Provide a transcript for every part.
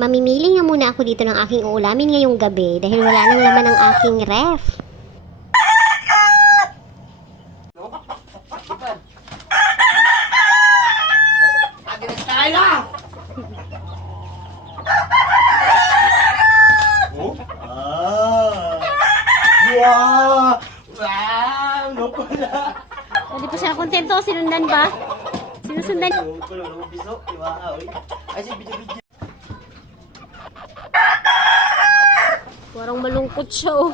Mamimili nga muna ako dito ng aking uulamin ngayong gabi dahil wala nang laman ng aking ref. Wow! Wow! Loko na! Hindi pa siya kontento, sinundan ba? Sinusundan. Loko na, biso. Wow! Ay, si video-video. Parang malungkot siya oh.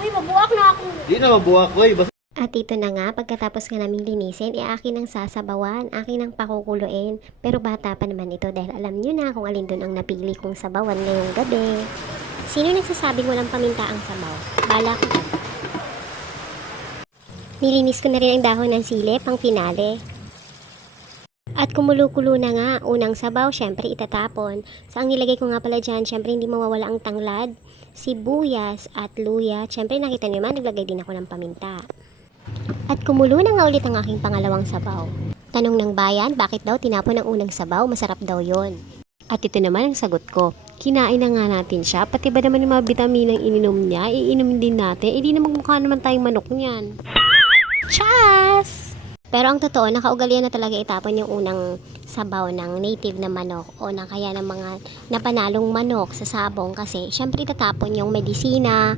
Uy, mabuwak na ako. Di na mabuwak, boy. At ito na nga, pagkatapos nga naming linisin, akin ang sasabawan, akin ang pakukuluin. Pero bata pa naman ito dahil alam nyo na kung alin doon ang napili kong sabawan ngayong gabi. Sino nagsasabing walang paminta ang sabaw? Bala ko. Nilinis ko na rin ang dahon ng sili, pang finale. At kumulo-kulo na nga, unang sabaw, syempre itatapon. So ang nilagay ko nga pala dyan, syempre hindi mawawala ang tanglad, sibuyas at luya. Syempre nakita nyo naman, naglagay din ako ng paminta. At kumulo na nga ulit ang aking pangalawang sabaw. Tanong ng bayan, bakit daw tinapon ang unang sabaw? Masarap daw yon. At ito naman ang sagot ko. Kinain na nga natin siya, pati ba naman yung mga bitaminang ininom niya, iinumin din natin, di na magmukha naman tayong manok niyan. Chas! Pero ang totoo, nakaugalian na talaga itapon yung unang sabaw ng native na manok o na kaya ng mga napanalong manok sa sabong kasi syempre itatapon yung medisina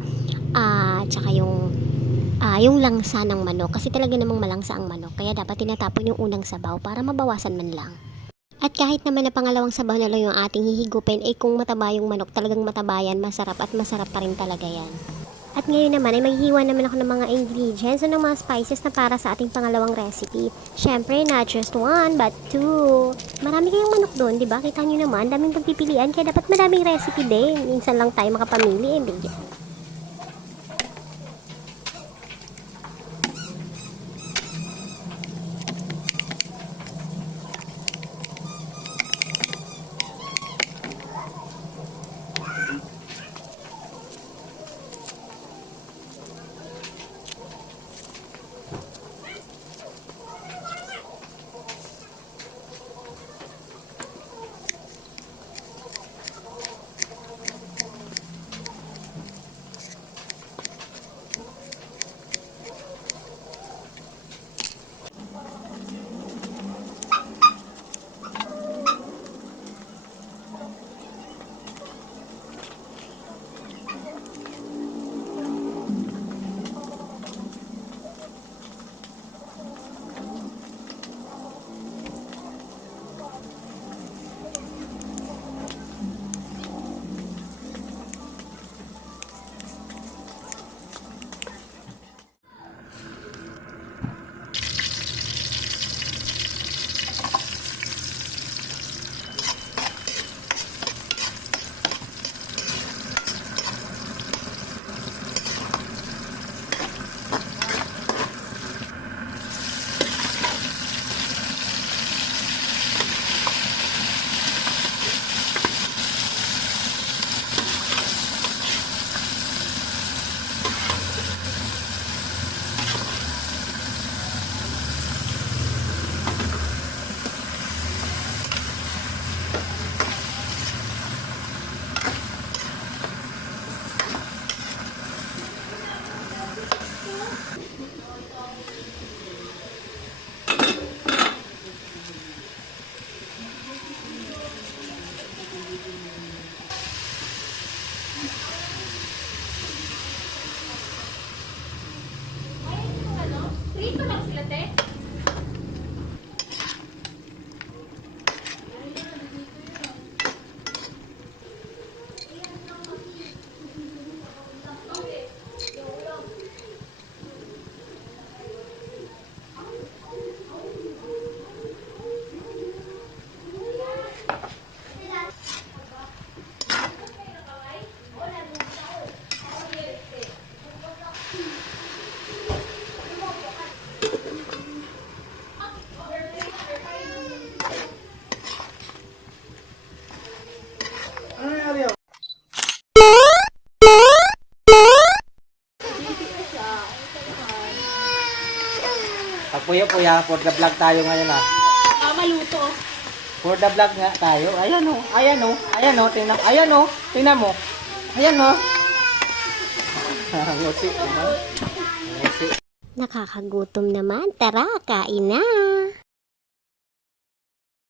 tsaka yung langsa ng manok kasi talaga namang malangsa ang manok kaya dapat tinatapon yung unang sabaw para mabawasan man lang. At kahit naman na pangalawang sabaw na lang yung ating hihigupin kung mataba yung manok talagang mataba yan, masarap at masarap pa rin talaga yan. At ngayon naman ay maghihiwa naman ako ng mga ingredients o ng mga spices na para sa ating pangalawang recipe. Syempre, not just one, but two. Marami kayong manok doon, di ba? Kita nyo naman, daming pagpipilian, kaya dapat maraming recipe din. Minsan lang tayo makapamili, bigyan. Puyo-puya, for the vlog tayo ngayon ah. Maluto. For the vlog nga tayo. Ayan o, ayan o, ayan o, tingnan, ayan o, tingnan mo. Ayan o. Ngusi naman. Ngusi. Nakakagutom naman. Tara, kain na!